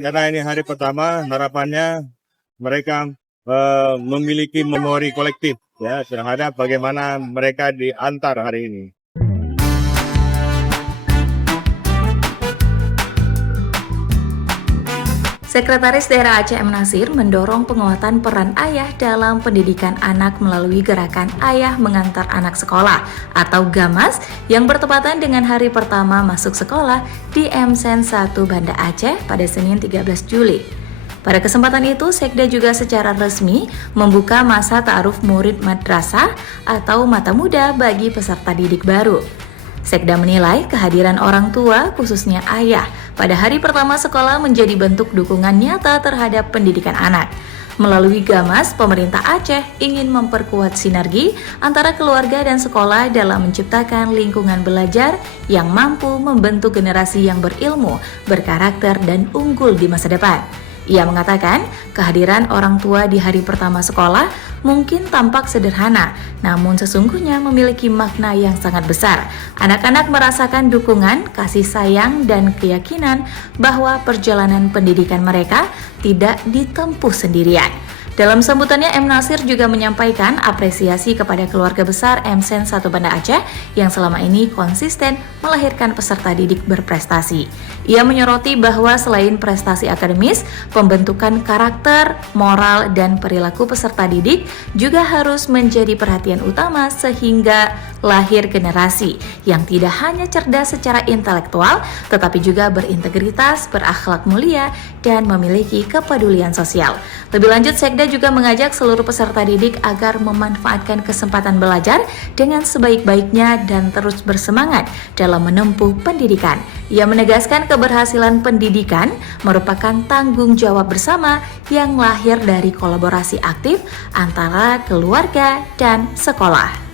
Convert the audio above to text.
Karena ini hari pertama, harapannya mereka memiliki memori kolektif ya terhadap bagaimana mereka diantar hari ini. Sekretaris Daerah Aceh M. Nasir mendorong penguatan peran ayah dalam pendidikan anak melalui gerakan Ayah Mengantar Anak Sekolah atau GAMAS yang bertepatan dengan hari pertama masuk sekolah di MSen 1 Banda Aceh pada Senin 13 Juli. Pada kesempatan itu, Sekda juga secara resmi membuka masa ta'aruf murid madrasah atau mata muda bagi peserta didik baru. Sekda menilai kehadiran orang tua, khususnya ayah, pada hari pertama sekolah menjadi bentuk dukungan nyata terhadap pendidikan anak. Melalui GAMAS, pemerintah Aceh ingin memperkuat sinergi antara keluarga dan sekolah dalam menciptakan lingkungan belajar yang mampu membentuk generasi yang berilmu, berkarakter, dan unggul di masa depan. Ia mengatakan, kehadiran orang tua di hari pertama sekolah mungkin tampak sederhana, namun sesungguhnya memiliki makna yang sangat besar. Anak-anak merasakan dukungan, kasih sayang, dan keyakinan bahwa perjalanan pendidikan mereka tidak ditempuh sendirian. Dalam sambutannya, M. Nasir juga menyampaikan apresiasi kepada keluarga besar MSen 1 Banda Aceh yang selama ini konsisten melahirkan peserta didik berprestasi. Ia menyoroti bahwa selain prestasi akademis, pembentukan karakter, moral, dan perilaku peserta didik juga harus menjadi perhatian utama sehingga lahir generasi yang tidak hanya cerdas secara intelektual, tetapi juga berintegritas, berakhlak mulia, dan memiliki kepedulian sosial. Lebih lanjut, Sekda juga mengajak seluruh peserta didik agar memanfaatkan kesempatan belajar dengan sebaik-baiknya dan terus bersemangat dalam menempuh pendidikan. Ia menegaskan keberhasilan pendidikan merupakan tanggung jawab bersama yang lahir dari kolaborasi aktif antara keluarga dan sekolah.